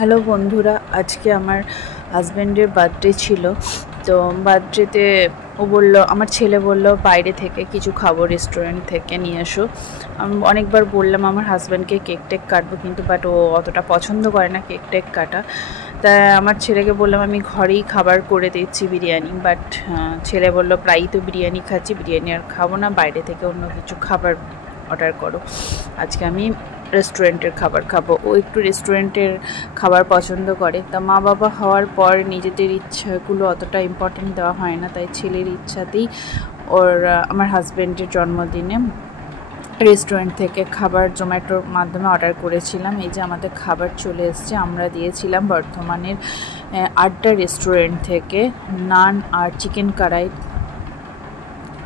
Hello বন্ধুরা, আজকে আমার হাজব্যান্ডের বার্থডে ছিল। তো বার্থডেতে আমার ছেলে বলল বাইরে থেকে কিছু খাবো, রেস্টুরেন্ট থেকে নিয়ে এসো। আমি অনেকবার বললাম আমার হাজব্যান্ডকে কেক টেক কাটবো, কিন্তু বাট ও অতটা পছন্দ করে না কেক টেক কাটা। তাই আমার ছেলেকে বললাম আমি ঘরেই খাবার করে দিচ্ছি, বিরিয়ানি। বাট ছেলে বলল প্রায়ই তো বিরিয়ানি খাচ্ছি, বিরিয়ানি আর খাবো না, বাইরে থেকে অন্য কিছু খাবার অর্ডার করো। আজকে আমি রেস্টুরেন্টের খাবার খাবো। ও একটু রেস্টুরেন্টের খাবার পছন্দ করে। তা মা বাবা হওয়ার পর নিজেদের ইচ্ছাগুলো অতটা ইম্পর্টেন্ট দেওয়া হয় না, তাই ছেলের ইচ্ছাতেই আমার হাজব্যান্ডের জন্মদিনে রেস্টুরেন্ট থেকে খাবার জোম্যাটোর মাধ্যমে অর্ডার করেছিলাম। এই যে আমাদের খাবার চলে এসছে। আমরা দিয়েছিলাম বর্ধমানের আড্ডা রেস্টুরেন্ট থেকে নান আর চিকেন কড়াই।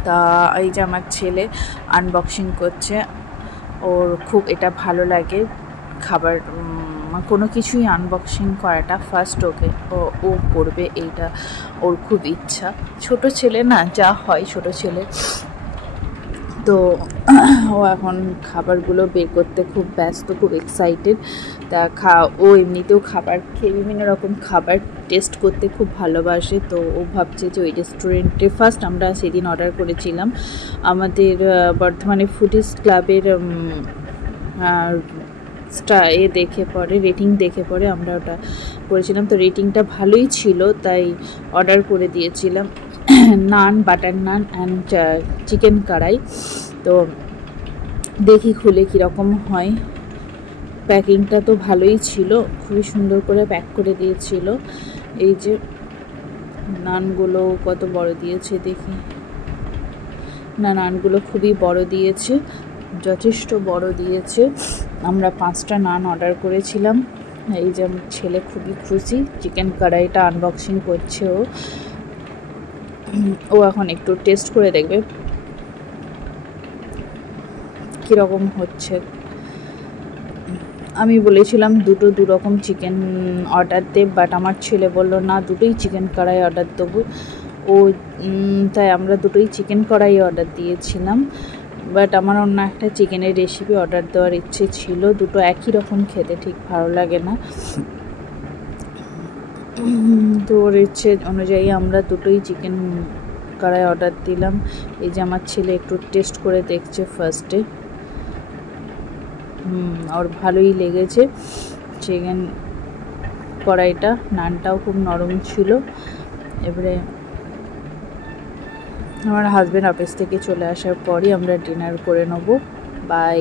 তা এই যে আমার ছেলে আনবক্সিং করছে, ওর খুব এটা ভালো লাগে খাবার, কোনো কিছুই আনবক্সিং করাটা ফার্স্ট ও করবে, এইটা ওর খুব ইচ্ছা। ছোট ছেলে না, যা হয় ছোট ছেলে, তো ও এখন খাবারগুলো বের করতে খুব ব্যস্ত, খুব এক্সাইটেড। তা ও এমনিতেও খাবার খেয়ে বিভিন্ন রকম খাবার টেস্ট করতে খুব ভালোবাসে। তো ও ভাবছে যে ওই রেস্টুরেন্টে ফার্স্ট আমরা সেদিন অর্ডার করেছিলাম আমাদের বর্ধমানে ফুডিজ ক্লাবের রেটিং দেখে পরে আমরা ওটা করেছিলাম। তো রেটিংটা ভালোই ছিল, তাই অর্ডার করে দিয়েছিলাম নান, বাটার নান অ্যান্ড চিকেন কড়াই। তো দেখি খুলে কীরকম হয়। প্যাকিংটা তো ভালোই ছিল, খুবই সুন্দর করে প্যাক করে দিয়েছিল। এই যে নানগুলো কত বড় দিয়েছে দেখি, না নানগুলো খুবই বড় দিয়েছে, যথেষ্ট বড় দিয়েছে। আমরা 5টা নান অর্ডার করেছিলাম। এই যে আমার ছেলে খুবই খুশি, চিকেন কড়াইটা আনবক্সিং করছে ও এখন একটু টেস্ট করে দেখবে কীরকম হচ্ছে। আমি বলেছিলাম দু রকম চিকেন অর্ডার দে, বাট আমার ছেলে বললো না, দুটোই চিকেন কড়াই অর্ডার দেবো। তাই আমরা দুটোই চিকেন কড়াই অর্ডার দিয়েছিলাম। বাট আমার অন্য একটা চিকেনের রেসিপি অর্ডার দেওয়ার ইচ্ছে ছিল, দুটো একই রকম খেতে ঠিক ভালো লাগে না। তো ওর ইচ্ছে অনুযায়ী আমরা দুটোই চিকেন কড়াই অর্ডার দিলাম। এই যে আমার ছেলে একটু টেস্ট করে দেখছে ফার্স্টে, ওর ভালোই লেগেছে চিকেন কড়াইটা। নানটাও খুব নরম ছিল। এবারে আমার হাজব্যান্ড অফিস থেকে চলে আসার পরই আমরা ডিনার করে নেব। বাই।